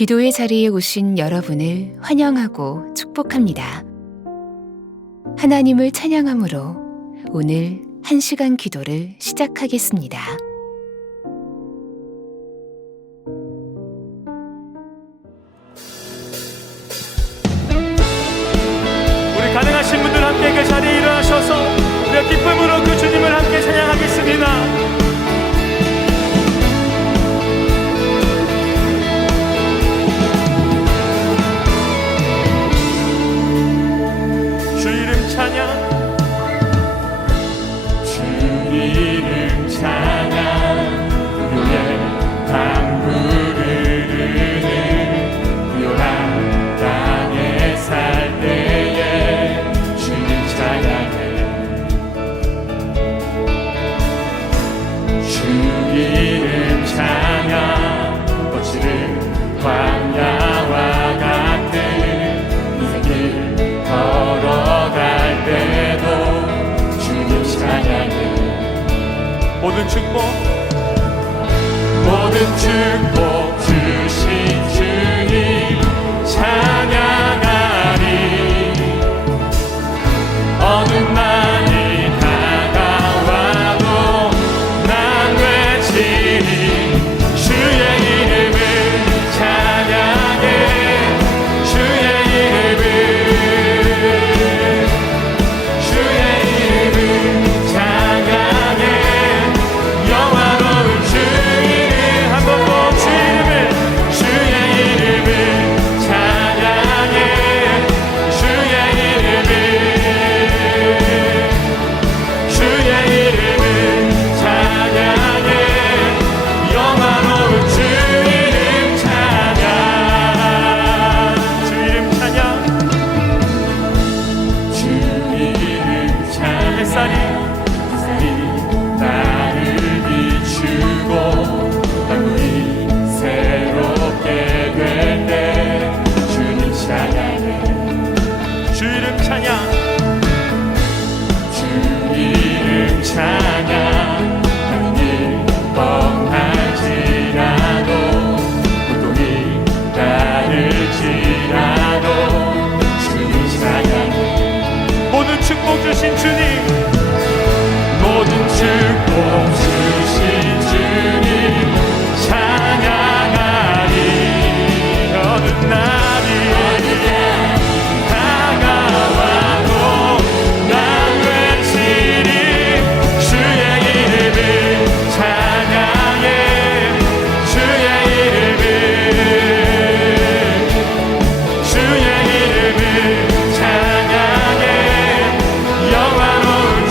기도의 자리에 오신 여러분을 환영하고 축복합니다. 하나님을 찬양함으로 오늘 1시간 기도를 시작하겠습니다. 우리 가능하신 분들 함께 그 자리에 일어나셔서 우리가 기쁨으로 그 주님을 함께 찬양하겠습니다. 주 이름 찬양, 주 이름 찬양, 구유의 강물을 흐르는 구요한 땅에 살 때에 주님 찬양해. 주 이름 찬양, 거칠은 광야와 같은 인생길 걸어갈 때도 주님 찬양해. 모든 축복 주신 주님 찬양하리. 어느 날이 다가와도 난 외치리. 주의 이름을 찬양해. 주의 이름을 찬양해. 영화로운 주 이름 한번 더 주의 이름을 찬양해. 주의 이름을 찬양해. 영화로운 주 이름 찬양. 주 이름 찬양, 주 이름 찬양. 햇살이 나를 비추고 땅이 새롭게 될 때 주님 찬양해. 주 이름 찬양, 주 이름 찬양. 하늘 뻔할지라도 고통이 따를지라도 주님 찬양해. 모든 축복 주신 주님, 모든 축복 주신 주님 찬양하리. 어느 날이 다가와도 난 외치리. 주의 이름을 찬양해. 주의 이름을 찬양해. 영화로운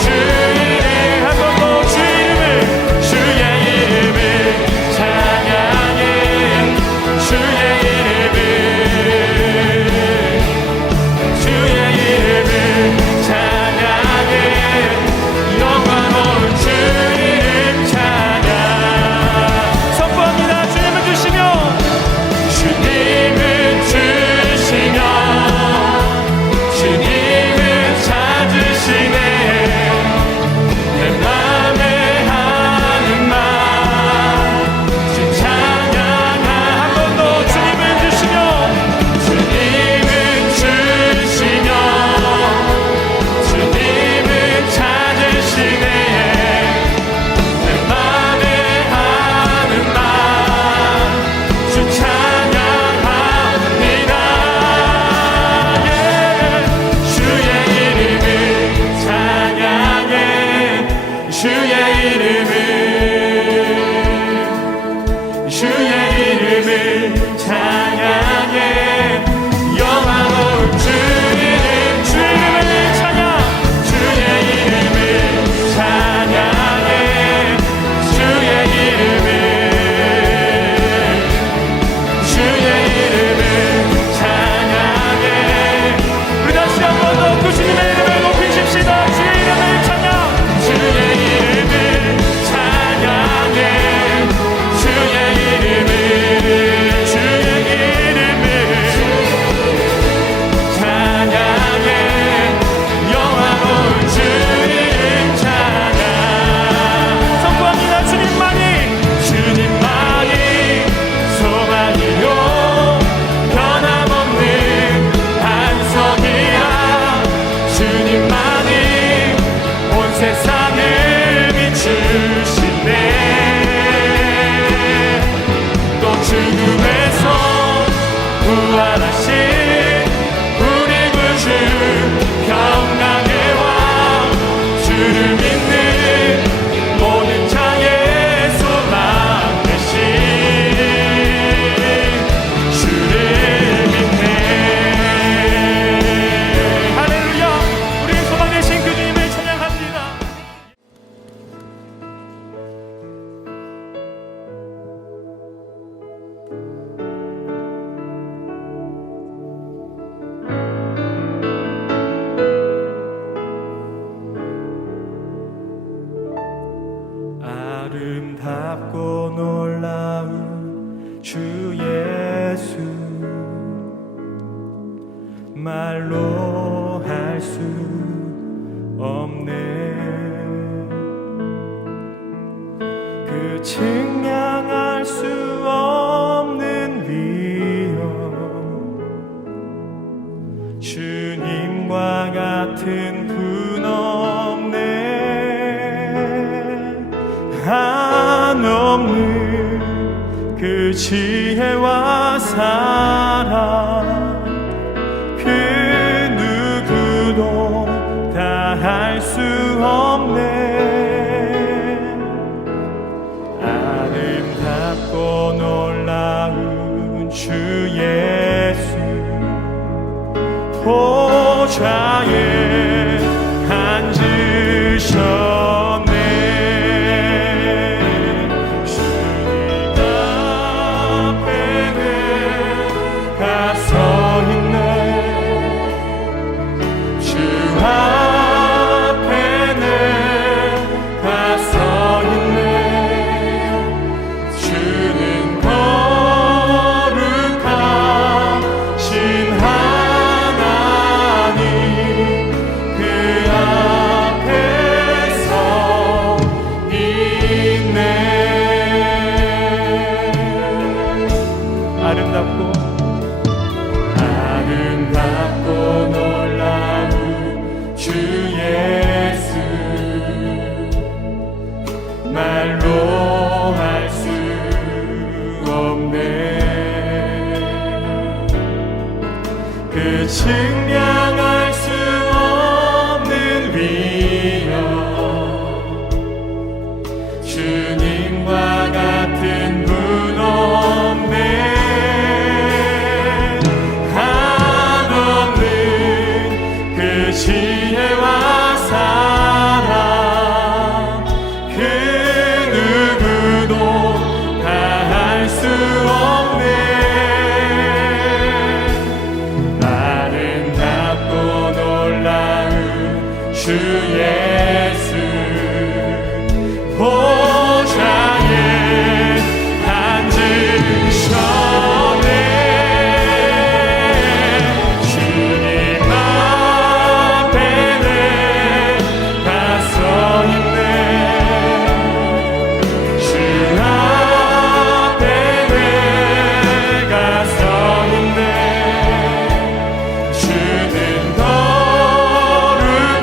주님만이 온 세상을 비추시네. 또 죽음에서 부활하신 우리 구주 평강의 왕, 주를 믿는 모든 자의 소망 되신 주를 믿네. 할렐루야. 우리의 소망 되신 그 주님을 찬양합니다. 아름답고 놀라운 주 예수, 말로 할 수 없네. 그 측량할 수 없는 위엄, 주님과 같은 분 없네. 한없는 그 지혜와 사랑, 그 누구도 다 할 수 없네. 아름답고 놀라운 주 예수, 보좌에 앉으셨네. 아름답고 놀라운 주 예수, 말로 할 수 없네. 그 측량할 수 없는 위엄, 주님과 같은 분 없네. 지혜와 사랑, 그 누구도 다 할 수 없네. 아름답고 놀라운 주 예수, 보좌에 앉으셨네. 주는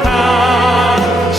거룩하신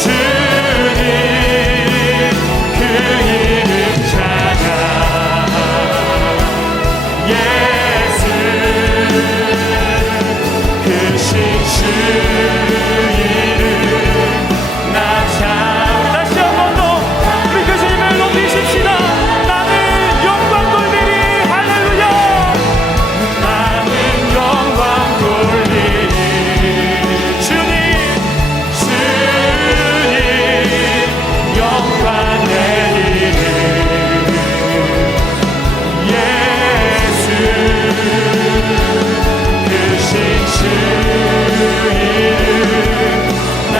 주님 그 이름 찬양 예수 크신 주 이름 나 찬양 다시 한 번 더 우리 그 주님을 높이십시다. 나는 영광 돌리리 할렐루야 나는 영광 돌리리 주님 영광 내 이름 예수 크신 주 이름 나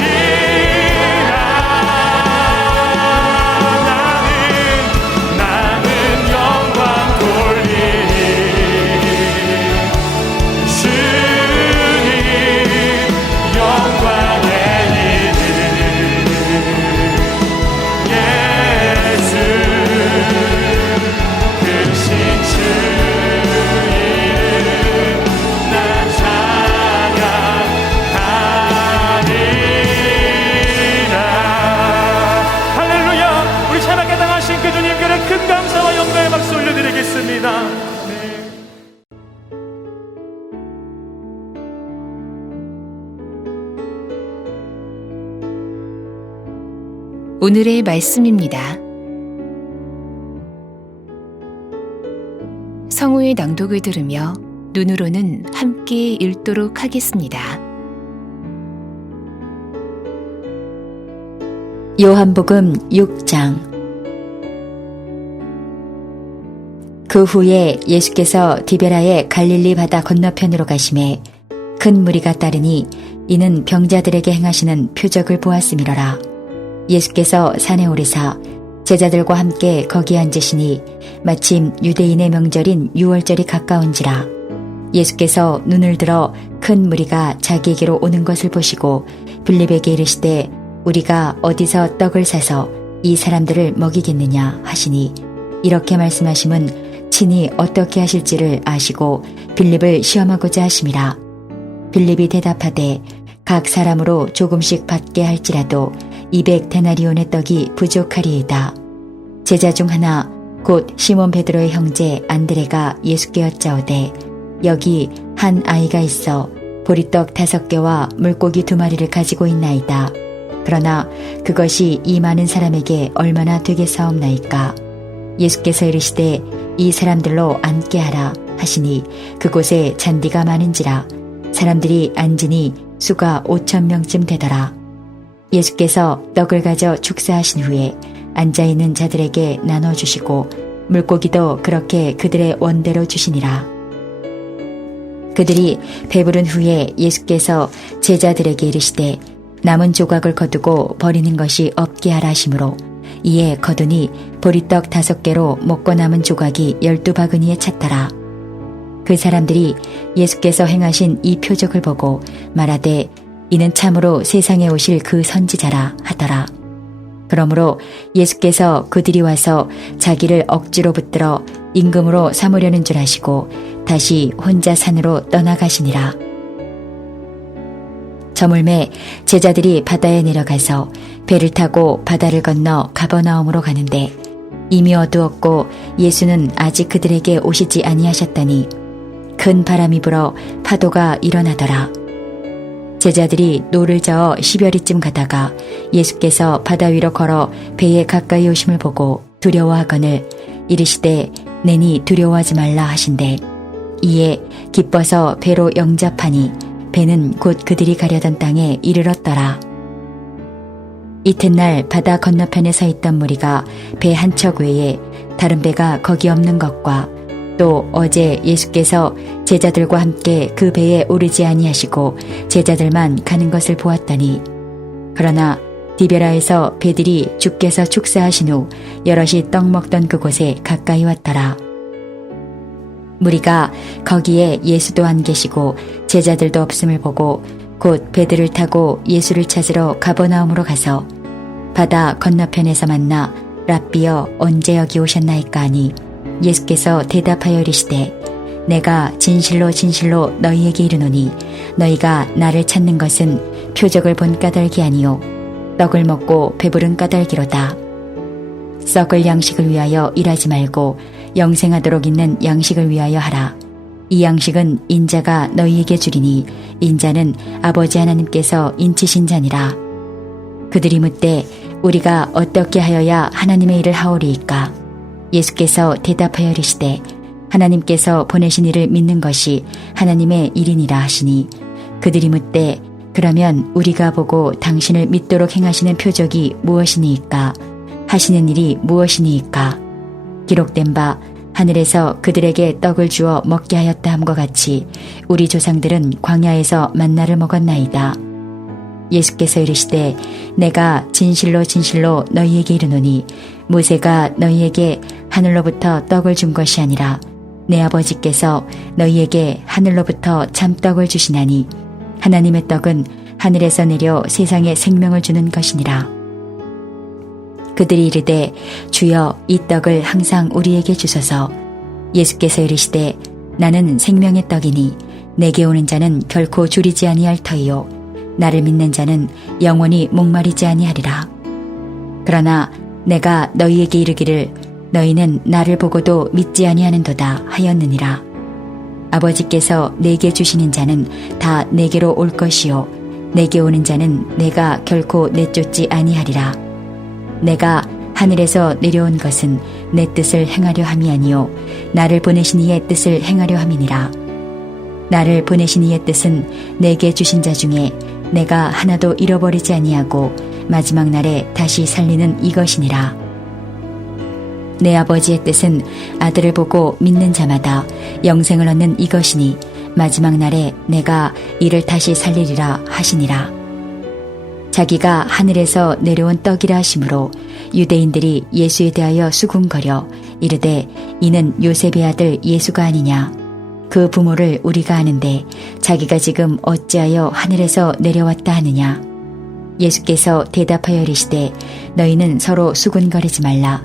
찬양하리라 나는 영광 돌리리 주님 영광의 이름 예수 크신 주 이름 나 찬양하리라 할렐루야 우리 찬양에 당하신 그 주님께는 큰 감사와 영광의 박수 올려드리겠습니다. 아멘. 오늘의 말씀입니다. 성우의 낭독을 들으며 눈으로는 함께 읽도록 하겠습니다. 요한복음 6장. 그 후에 예수께서 디베라의 갈릴리 바다 건너편으로 가심에 큰 무리가 따르니 이는 병자들에게 행하시는 표적을 보았음이로라. 예수께서 산에 오르사 제자들과 함께 거기 앉으시니 마침 유대인의 명절인 유월절이 가까운지라. 예수께서 눈을 들어 큰 무리가 자기에게로 오는 것을 보시고 빌립에게 이르시되 우리가 어디서 떡을 사서 이 사람들을 먹이겠느냐 하시니 이렇게 말씀하심은 친히 어떻게 하실지를 아시고 빌립을 시험하고자 하심이라. 빌립이 대답하되 각 사람으로 조금씩 받게 할지라도 200데나리온의 떡이 부족하리이다. 제자 중 하나 곧 시몬 베드로의 형제 안드레가 예수께 여짜오되 여기 한 아이가 있어 보리떡 5개와 물고기 2마리를 가지고 있나이다. 그러나 그것이 이 많은 사람에게 얼마나 되겠사옵나이까. 예수께서 이르시되 이 사람들로 앉게 하라 하시니 그곳에 잔디가 많은지라 사람들이 앉으니 수가 5,000명쯤 되더라. 예수께서 떡을 가져 축사하신 후에 앉아있는 자들에게 나눠주시고 물고기도 그렇게 그들의 원대로 주시니라. 그들이 배부른 후에 예수께서 제자들에게 이르시되 남은 조각을 거두고 버리는 것이 없게 하라 하시므로 이에 거두니 보리떡 5개로 먹고 남은 조각이 12바구니에 찼더라. 그 사람들이 예수께서 행하신 이 표적을 보고 말하되 이는 참으로 세상에 오실 그 선지자라 하더라. 그러므로 예수께서 그들이 와서 자기를 억지로 붙들어 임금으로 삼으려는 줄 아시고 다시 혼자 산으로 떠나가시니라. 저물매 제자들이 바다에 내려가서 배를 타고 바다를 건너 가버나움으로 가는데 이미 어두웠고 예수는 아직 그들에게 오시지 아니하셨더니 큰 바람이 불어 파도가 일어나더라. 제자들이 노를 저어 10여리쯤 가다가 예수께서 바다 위로 걸어 배에 가까이 오심을 보고 두려워하거늘 이르시되 내니 두려워하지 말라 하신대 이에 기뻐서 배로 영접하니 배는 곧 그들이 가려던 땅에 이르렀더라. 이튿날 바다 건너편에 서 있던 무리가 배 한 척 외에 다른 배가 거기 없는 것과 또 어제 예수께서 제자들과 함께 그 배에 오르지 아니하시고 제자들만 가는 것을 보았더니 그러나 디베라에서 배들이 주께서 축사하신 후 여럿이 떡 먹던 그곳에 가까이 왔더라. 무리가 거기에 예수도 안 계시고 제자들도 없음을 보고 곧 배들을 타고 예수를 찾으러 가버나움으로 가서 바다 건너편에서 만나 랍비여 언제 여기 오셨나이까 하니 예수께서 대답하여 이르시되 내가 진실로 진실로 너희에게 이르노니 너희가 나를 찾는 것은 표적을 본 까닭이 아니요 떡을 먹고 배부른 까닭이로다. 썩을 양식을 위하여 일하지 말고 영생하도록 있는 양식을 위하여 하라. 이 양식은 인자가 너희에게 주리니 인자는 아버지 하나님께서 인치신 자니라. 그들이 묻되 우리가 어떻게 하여야 하나님의 일을 하오리이까? 예수께서 대답하여 이르시되 하나님께서 보내신 이를 믿는 것이 하나님의 일이니라 하시니 그들이 묻되 그러면 우리가 보고 당신을 믿도록 행하시는 표적이 무엇이니이까? 하시는 일이 무엇이니이까? 기록된 바 하늘에서 그들에게 떡을 주어 먹게 하였다 함과 같이 우리 조상들은 광야에서 만나를 먹었나이다. 예수께서 이르시되 내가 진실로 진실로 너희에게 이르노니 모세가 너희에게 하늘로부터 떡을 준 것이 아니라 내 아버지께서 너희에게 하늘로부터 참떡을 주시나니 하나님의 떡은 하늘에서 내려 세상에 생명을 주는 것이니라. 그들이 이르되 주여 이 떡을 항상 우리에게 주소서. 예수께서 이르시되 나는 생명의 떡이니 내게 오는 자는 결코 줄이지 아니할 터이요 나를 믿는 자는 영원히 목마르지 아니하리라. 그러나 내가 너희에게 이르기를 너희는 나를 보고도 믿지 아니하는도다 하였느니라. 아버지께서 내게 주시는 자는 다 내게로 올 것이요 내게 오는 자는 내가 결코 내쫓지 아니하리라. 내가 하늘에서 내려온 것은 내 뜻을 행하려 함이 아니요 나를 보내신 이의 뜻을 행하려 함이니라. 나를 보내신 이의 뜻은 내게 주신 자 중에 내가 하나도 잃어버리지 아니하고 마지막 날에 다시 살리는 이것이니라. 내 아버지의 뜻은 아들을 보고 믿는 자마다 영생을 얻는 이것이니 마지막 날에 내가 이를 다시 살리리라 하시니라. 자기가 하늘에서 내려온 떡이라 하시므로 유대인들이 예수에 대하여 수군거려 이르되 이는 요셉의 아들 예수가 아니냐. 그 부모를 우리가 아는데 자기가 지금 어찌하여 하늘에서 내려왔다 하느냐. 예수께서 대답하여 이르시되 너희는 서로 수군거리지 말라.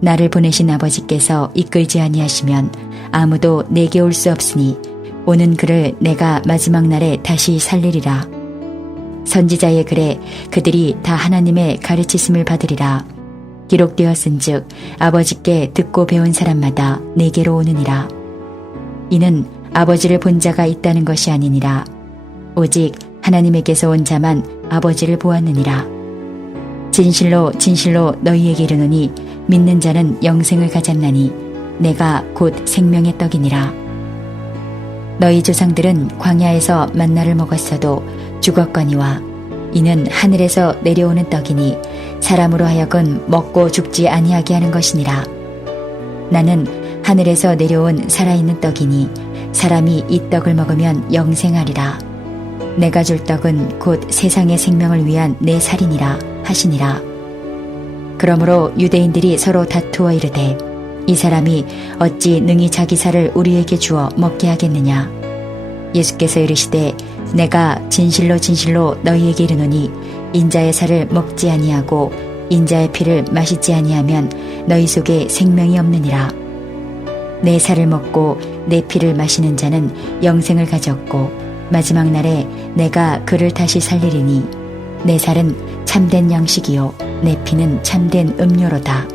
나를 보내신 아버지께서 이끌지 아니하시면 아무도 내게 올 수 없으니 오는 그를 내가 마지막 날에 다시 살리리라. 선지자의 글에 그들이 다 하나님의 가르치심을 받으리라. 기록되었은즉 아버지께 듣고 배운 사람마다 내게로 오느니라. 이는 아버지를 본 자가 있다는 것이 아니니라. 오직 하나님에게서 온 자만 아버지를 보았느니라. 진실로 진실로 너희에게 이르노니 믿는 자는 영생을 가졌나니 내가 곧 생명의 떡이니라. 너희 조상들은 광야에서 만나를 먹었어도 죽었거니와 이는 하늘에서 내려오는 떡이니 사람으로 하여금 먹고 죽지 아니하게 하는 것이니라. 나는 하늘에서 내려온 살아있는 떡이니 사람이 이 떡을 먹으면 영생하리라. 내가 줄 떡은 곧 세상의 생명을 위한 내 살이니라 하시니라. 그러므로 유대인들이 서로 다투어 이르되 이 사람이 어찌 능히 자기 살을 우리에게 주어 먹게 하겠느냐. 예수께서 이르시되 내가 진실로 진실로 너희에게 이르노니 인자의 살을 먹지 아니하고 인자의 피를 마시지 아니하면 너희 속에 생명이 없느니라. 내 살을 먹고 내 피를 마시는 자는 영생을 가졌고 마지막 날에 내가 그를 다시 살리리니 내 살은 참된 양식이요 내 피는 참된 음료로다.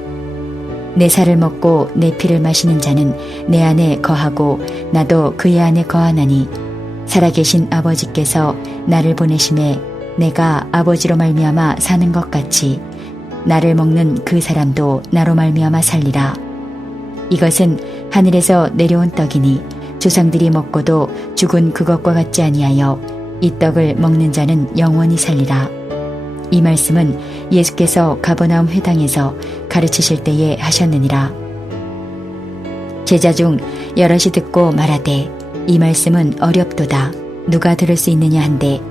내 살을 먹고 내 피를 마시는 자는 내 안에 거하고 나도 그의 안에 거하나니 살아계신 아버지께서 나를 보내심에 내가 아버지로 말미암아 사는 것 같이 나를 먹는 그 사람도 나로 말미암아 살리라. 이것은 하늘에서 내려온 떡이니 조상들이 먹고도 죽은 그것과 같지 아니하여 이 떡을 먹는 자는 영원히 살리라. 이 말씀은 예수께서 가버나움 회당에서 가르치실 때에 하셨느니라. 제자 중 여럿이 듣고 말하되 이 말씀은 어렵도다. 누가 들을 수 있느냐 한데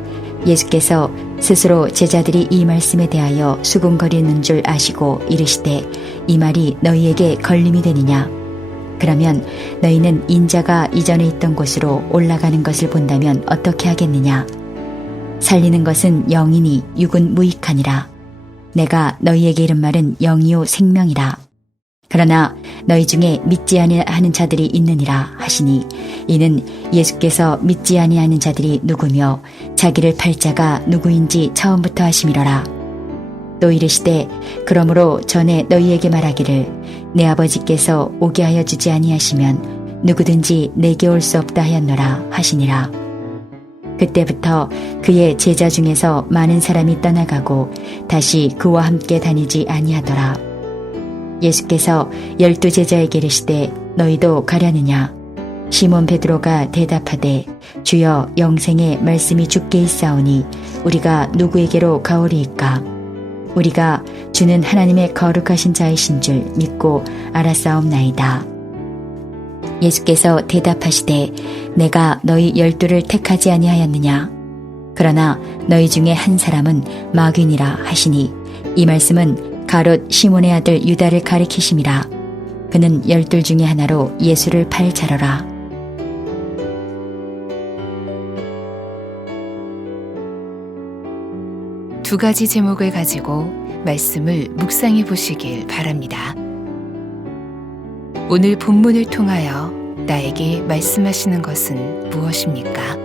예수께서 스스로 제자들이 이 말씀에 대하여 수군거리는 줄 아시고 이르시되 이 말이 너희에게 걸림이 되느냐. 그러면 너희는 인자가 이전에 있던 곳으로 올라가는 것을 본다면 어떻게 하겠느냐. 살리는 것은 영이니 육은 무익하니라. 내가 너희에게 이른 말은 영이요 생명이라. 그러나 너희 중에 믿지 아니하는 자들이 있느니라 하시니 이는 예수께서 믿지 아니하는 자들이 누구며 자기를 팔 자가 누구인지 처음부터 하심이로라. 또 이르시되 그러므로 전에 너희에게 말하기를 내 아버지께서 오게 하여 주지 아니하시면 누구든지 내게 올 수 없다 하였노라 하시니라. 그때부터 그의 제자 중에서 많은 사람이 떠나가고 다시 그와 함께 다니지 아니하더라. 예수께서 12 제자에게 이르시되 너희도 가려느냐? 시몬 베드로가 대답하되 주여 영생의 말씀이 주께 있사오니 우리가 누구에게로 가오리이까? 우리가 주는 하나님의 거룩하신 자이신 줄 믿고 알았사옵나이다. 예수께서 대답하시되 내가 너희 12를 택하지 아니하였느냐? 그러나 너희 중에 한 사람은 마귀니라 하시니 이 말씀은 가롯 시몬의 아들 유다를 가리키심이라. 그는 12 중에 하나로 예수를 팔 자로라. 두 가지 제목을 가지고 말씀을 묵상해 보시길 바랍니다. 오늘 본문을 통하여 나에게 말씀하시는 것은 무엇입니까?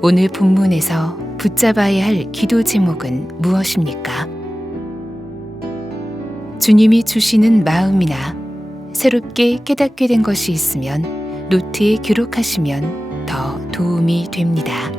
오늘 본문에서 붙잡아야 할 기도 제목은 무엇입니까? 주님이 주시는 마음이나 새롭게 깨닫게 된 것이 있으면 노트에 기록하시면 더 도움이 됩니다.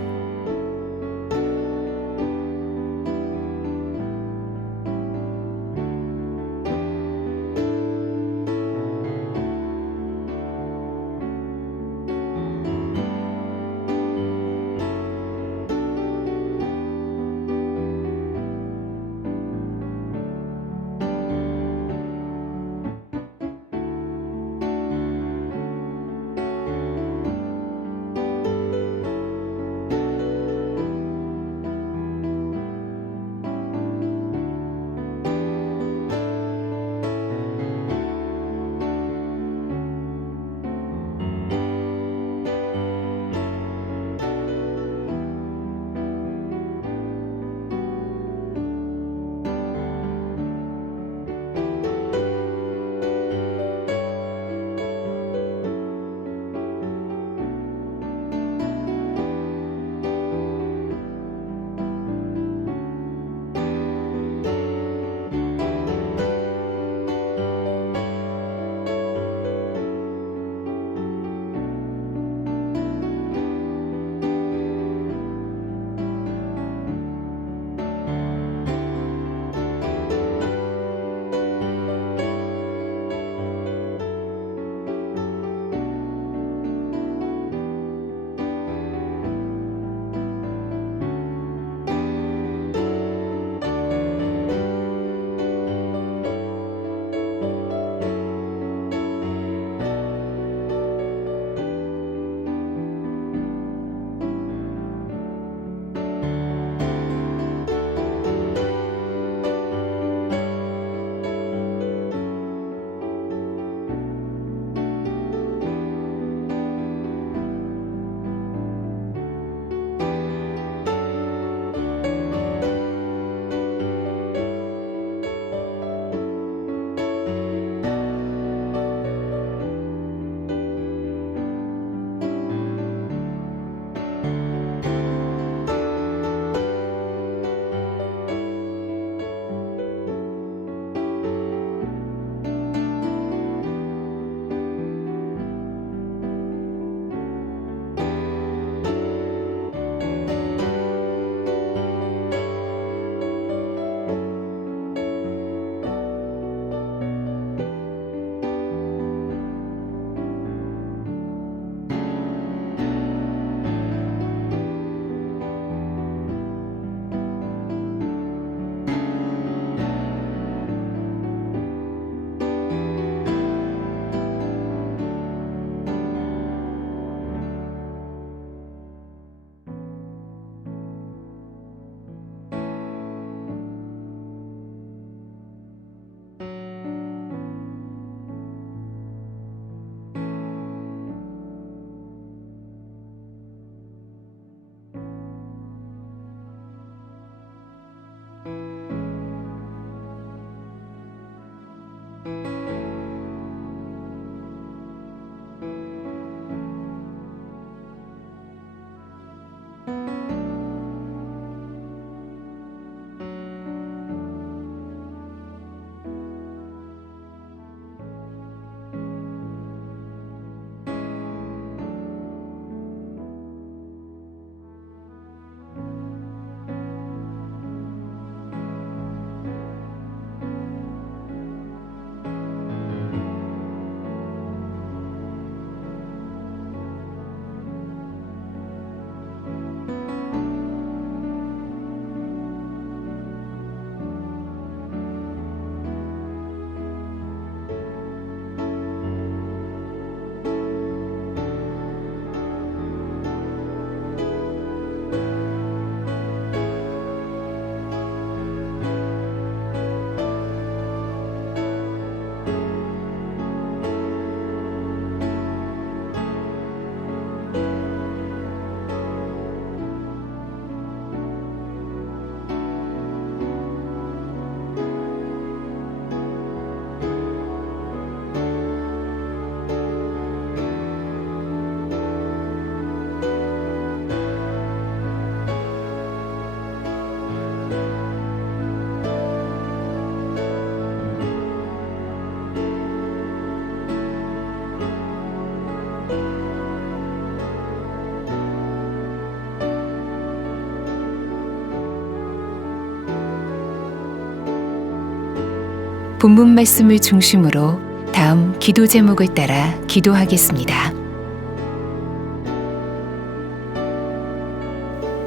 본문 말씀을 중심으로 다음 기도 제목을 따라 기도하겠습니다.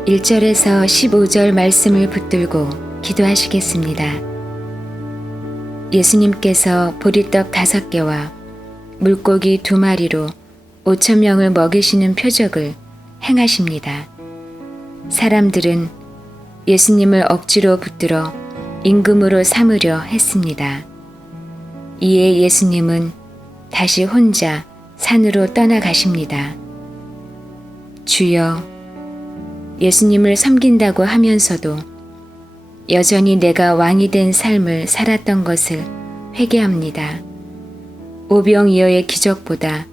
1절에서 15절 말씀을 붙들고 기도하시겠습니다. 예수님께서 보리떡 5개와 물고기 2마리로 5,000명을 먹이시는 표적을 행하십니다. 사람들은 예수님을 억지로 붙들어 임금으로 삼으려 했습니다. 이에 예수님은 다시 혼자 산으로 떠나가십니다. 주여, 예수님을 섬긴다고 하면서도 여전히 내가 왕이 된 삶을 살았던 것을 회개합니다. 오병이어의 기적보다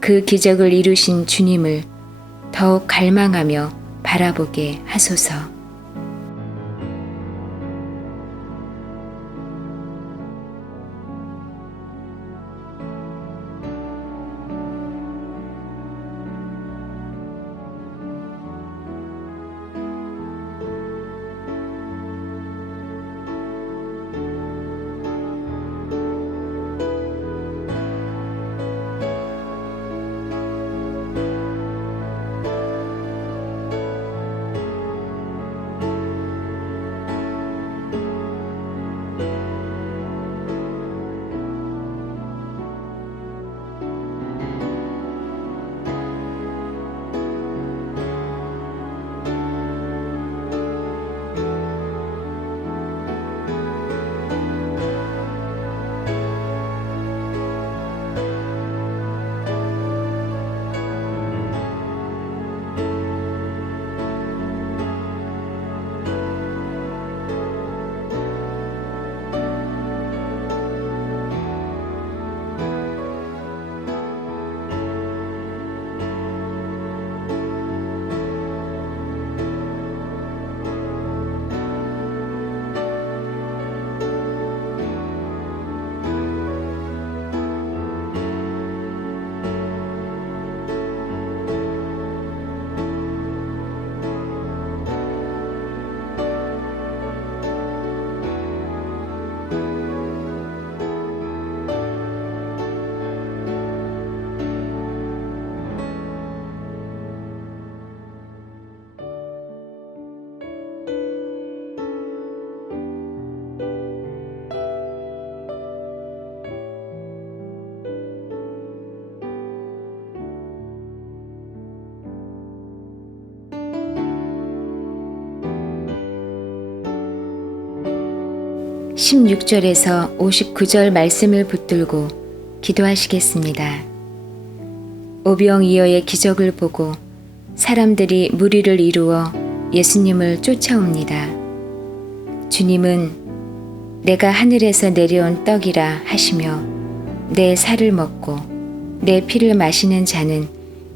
그 기적을 이루신 주님을 더욱 갈망하며 바라보게 하소서. (16절에서 59절) 말씀을 붙들고 기도하시겠습니다. 오병이어의 기적을 보고 사람들이 무리를 이루어 예수님을 쫓아옵니다. 주님은 내가 하늘에서 내려온 떡이라 하시며 내 살을 먹고 내 피를 마시는 자는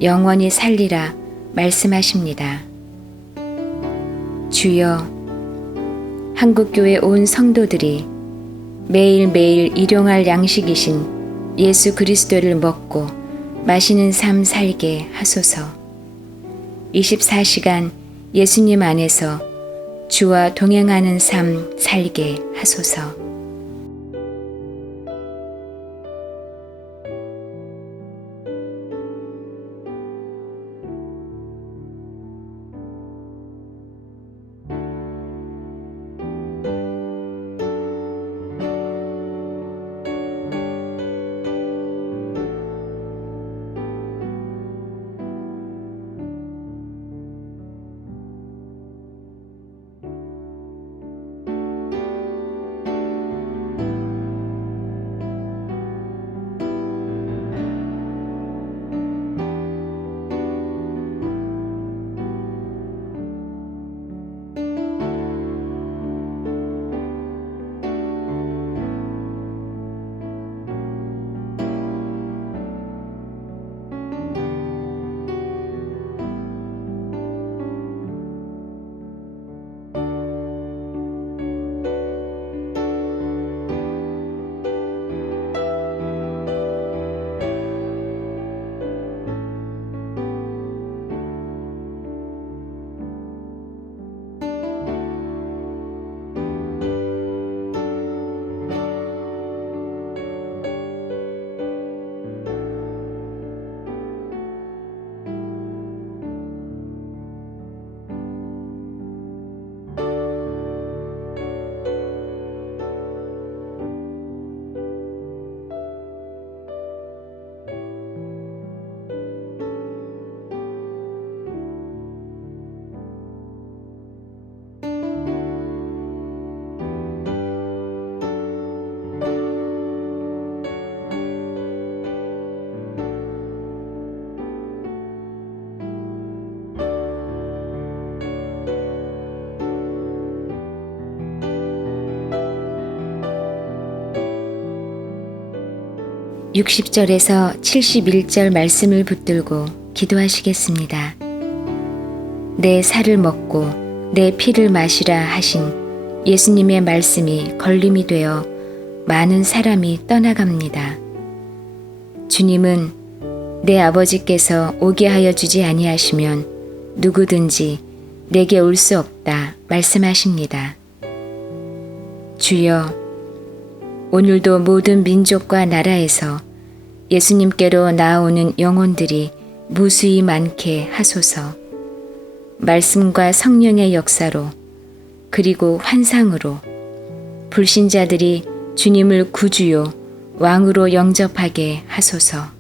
영원히 살리라 말씀하십니다. 주여, 한국교회 온 성도들이 매일매일 일용할 양식이신 예수 그리스도를 먹고 마시는 삶 살게 하소서. 24시간 예수님 안에서 주와 동행하는 삶 살게 하소서. 60절에서 71절 말씀을 붙들고 기도하시겠습니다. 내 살을 먹고 내 피를 마시라 하신 예수님의 말씀이 걸림이 되어 많은 사람이 떠나갑니다. 주님은 내 아버지께서 오게 하여 주지 아니하시면 누구든지 내게 올 수 없다 말씀하십니다. 주여, 오늘도 모든 민족과 나라에서 예수님께로 나아오는 영혼들이 무수히 많게 하소서. 말씀과 성령의 역사로 그리고 환상으로 불신자들이 주님을 구주요 왕으로 영접하게 하소서.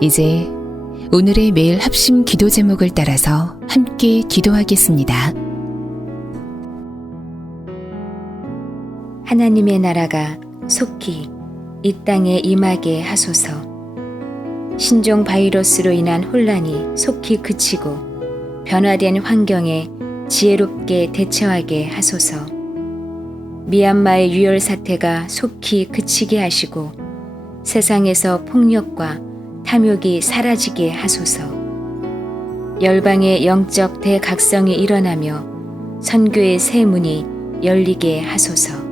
이제 오늘의 매일 합심 기도 제목을 따라서 함께 기도하겠습니다. 하나님의 나라가 속히 이 땅에 임하게 하소서. 신종 바이러스로 인한 혼란이 속히 그치고 변화된 환경에 지혜롭게 대처하게 하소서. 미얀마의 유혈 사태가 속히 그치게 하시고 세상에서 폭력과 탐욕이 사라지게 하소서. 열방의 영적 대각성이 일어나며 선교의 새 문이 열리게 하소서.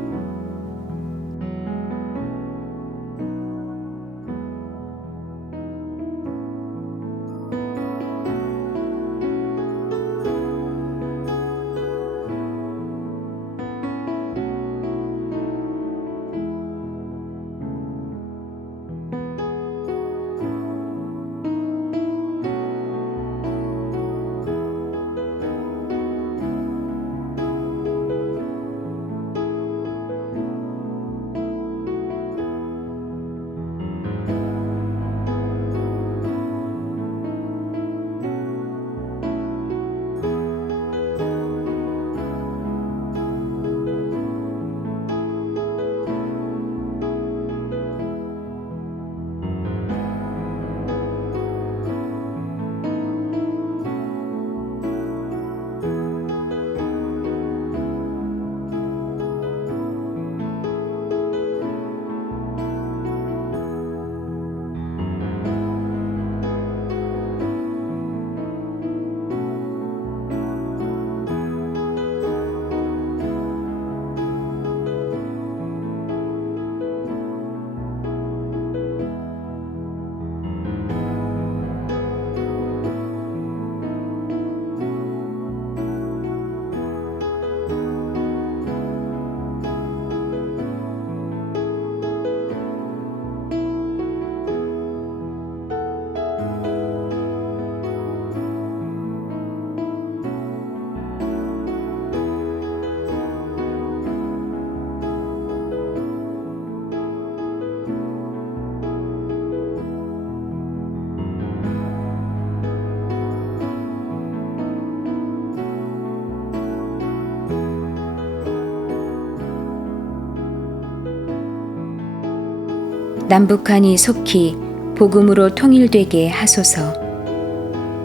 남북한이 속히 복음으로 통일되게 하소서.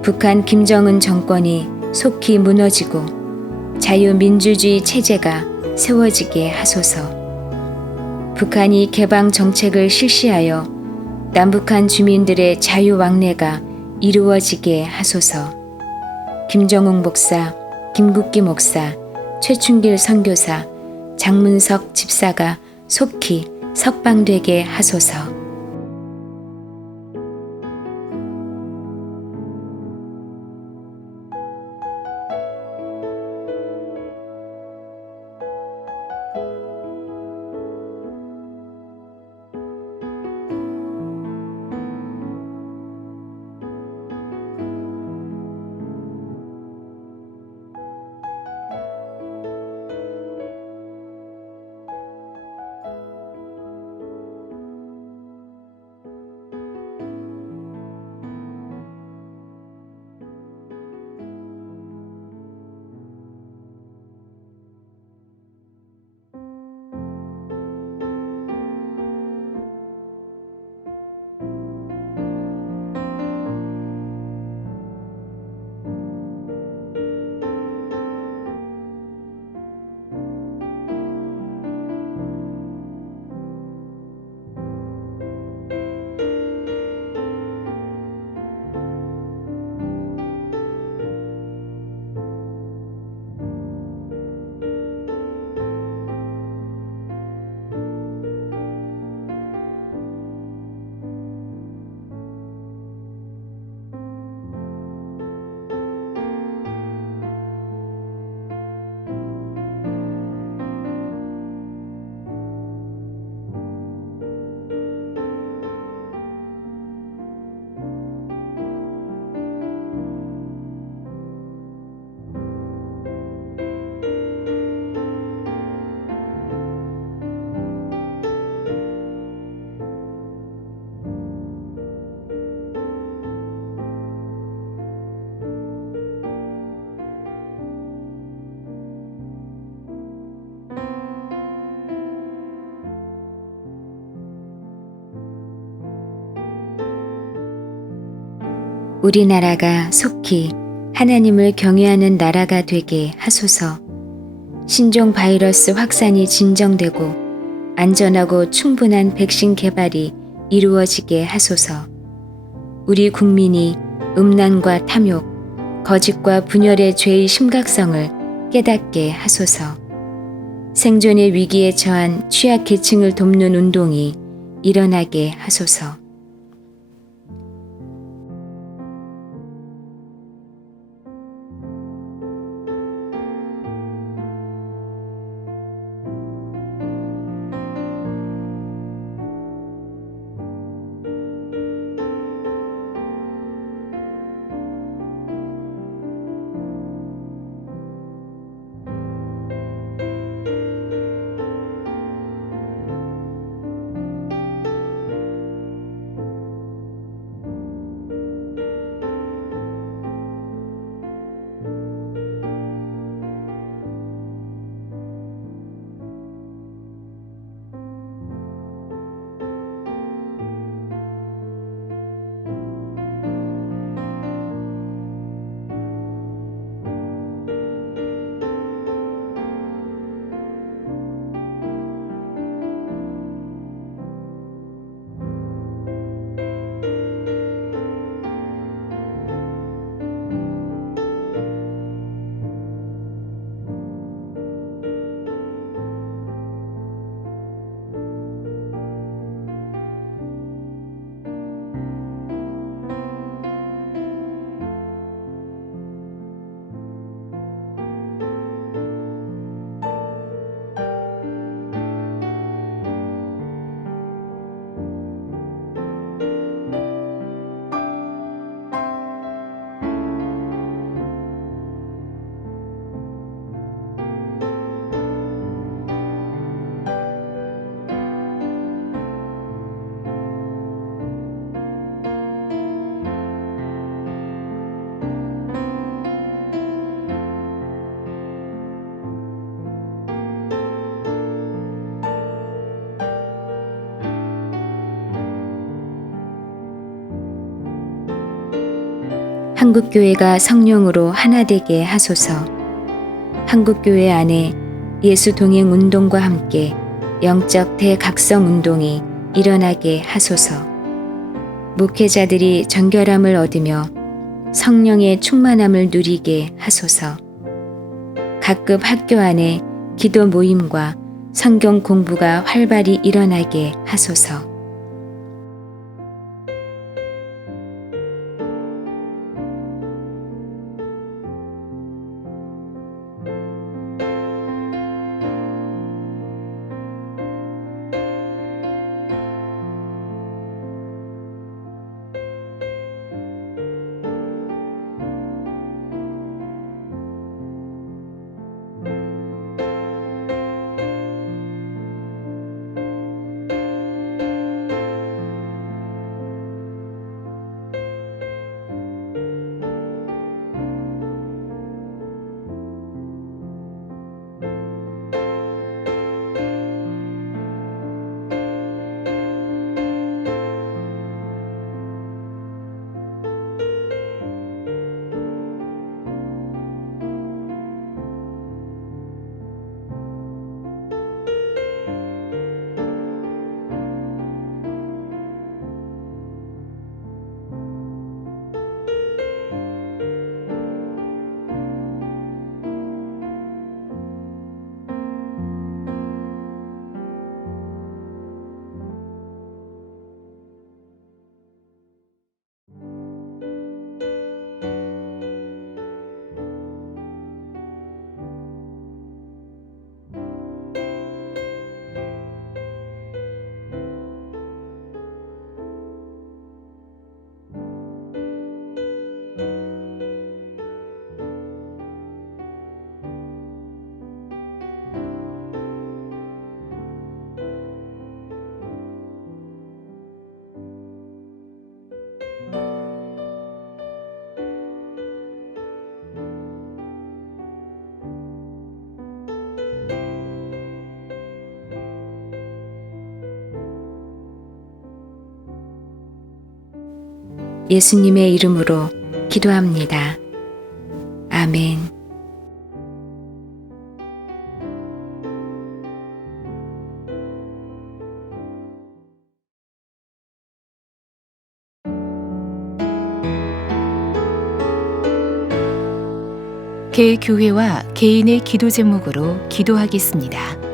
북한 김정은 정권이 속히 무너지고 자유민주주의 체제가 세워지게 하소서. 북한이 개방 정책을 실시하여 남북한 주민들의 자유왕래가 이루어지게 하소서. 김정웅 목사, 김국기 목사, 최춘길 선교사, 장문석 집사가 속히 석방되게 하소서. 우리나라가 속히 하나님을 경외하는 나라가 되게 하소서. 신종 바이러스 확산이 진정되고 안전하고 충분한 백신 개발이 이루어지게 하소서. 우리 국민이 음란과 탐욕, 거짓과 분열의 죄의 심각성을 깨닫게 하소서. 생존의 위기에 처한 취약계층을 돕는 운동이 일어나게 하소서. 한국교회가 성령으로 하나 되게 하소서. 한국교회 안에 예수 동행 운동과 함께 영적 대각성 운동이 일어나게 하소서. 목회자들이 정결함을 얻으며 성령의 충만함을 누리게 하소서. 각급 학교 안에 기도 모임과 성경 공부가 활발히 일어나게 하소서. 예수님의 이름으로 기도합니다. 아멘. 개교회와 개인의 기도 제목으로 기도하겠습니다.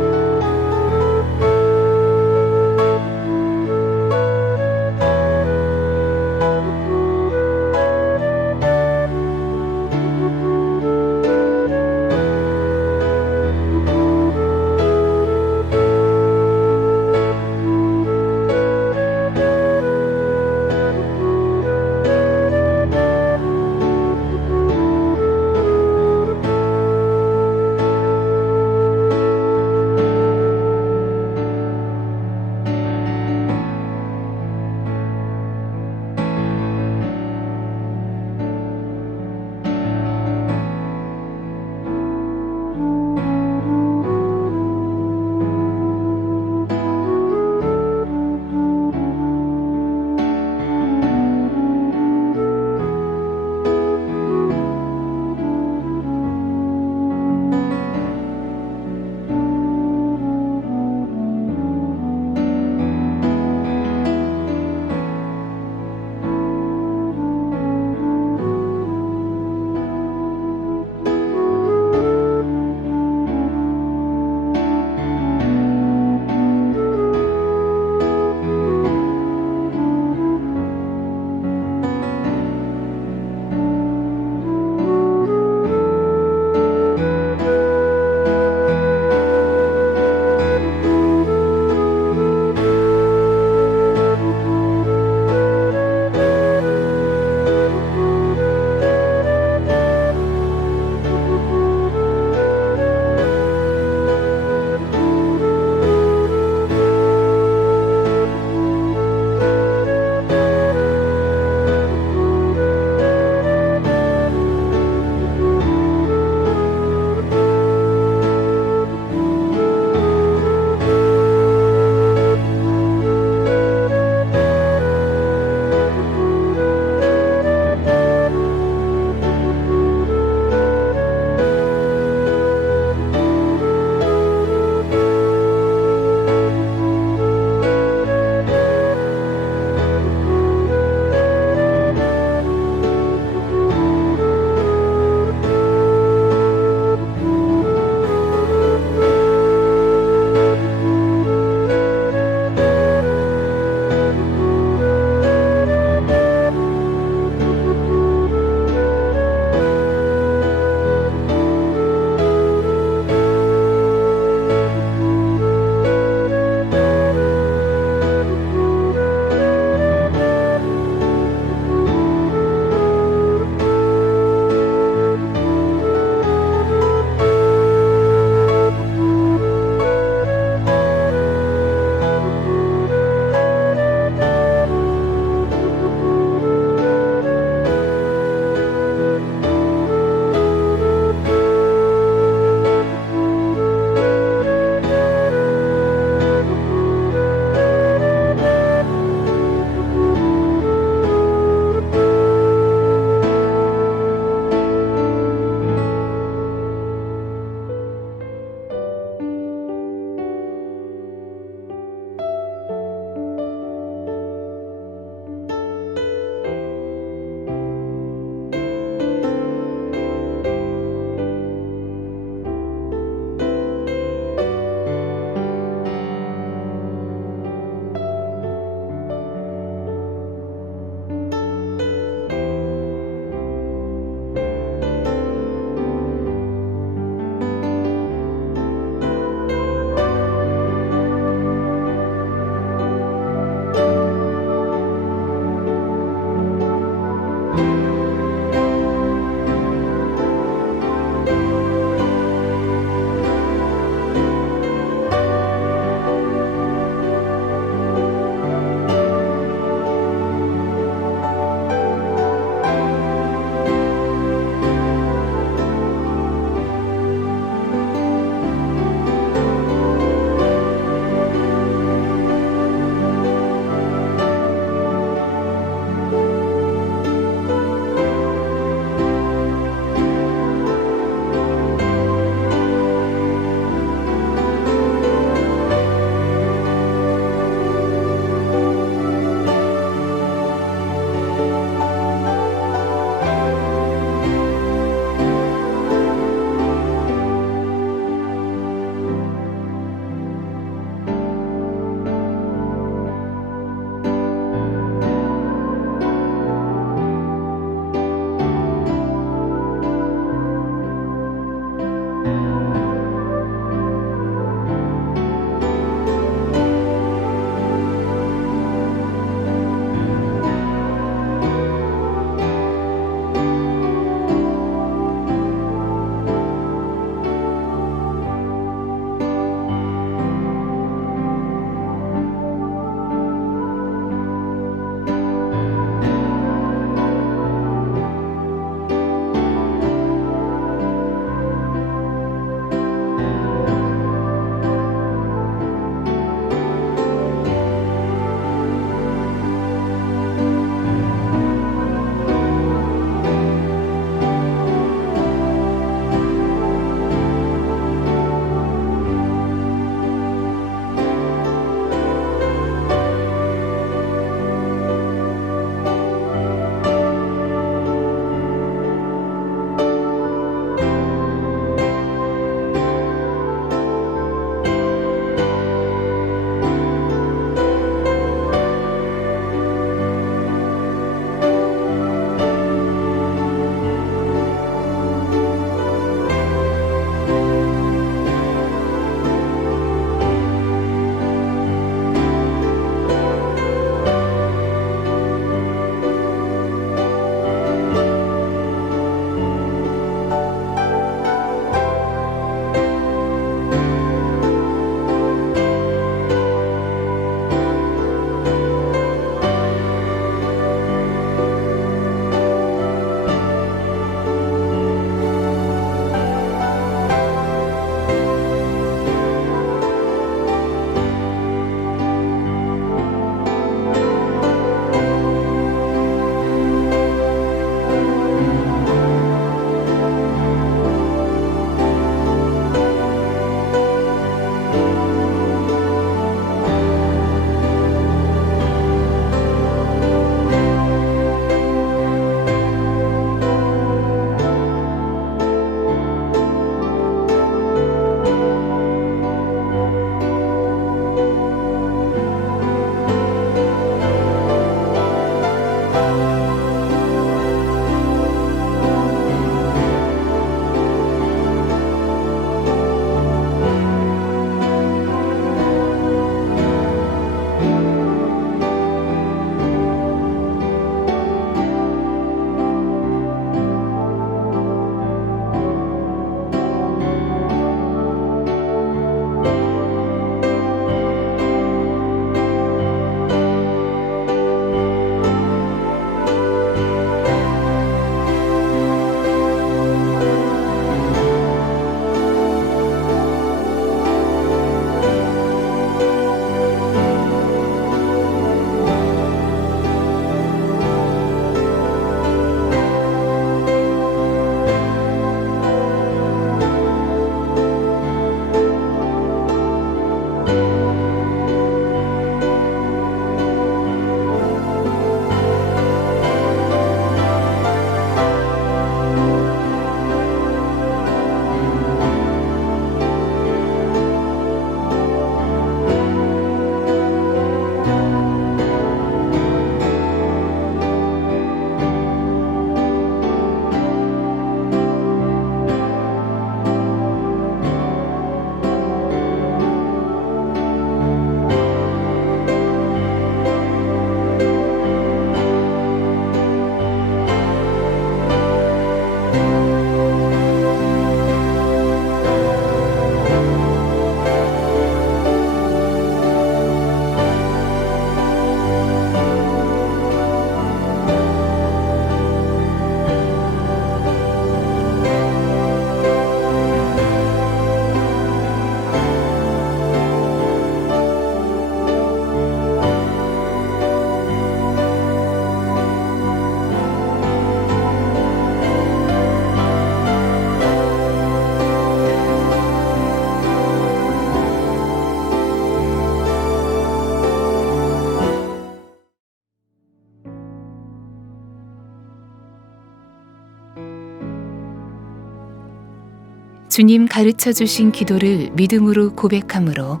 주님 가르쳐 주신 기도를 믿음으로 고백함으로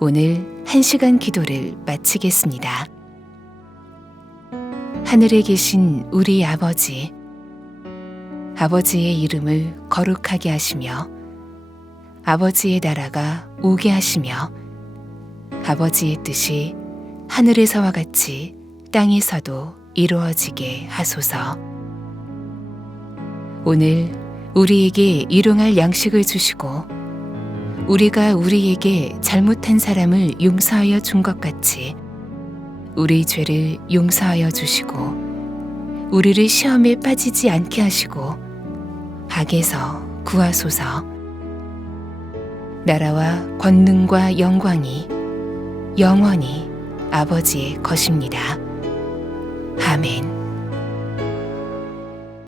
오늘 1시간 기도를 마치겠습니다. 하늘에 계신 우리 아버지, 아버지의 이름을 거룩하게 하시며 아버지의 나라가 오게 하시며 아버지의 뜻이 하늘에서와 같이 땅에서도 이루어지게 하소서. 오늘 우리에게 일용할 양식을 주시고 우리가 우리에게 잘못한 사람을 용서하여 준 것 같이 우리 죄를 용서하여 주시고 우리를 시험에 빠지지 않게 하시고 악에서 구하소서. 나라와 권능과 영광이 영원히 아버지의 것입니다. 아멘.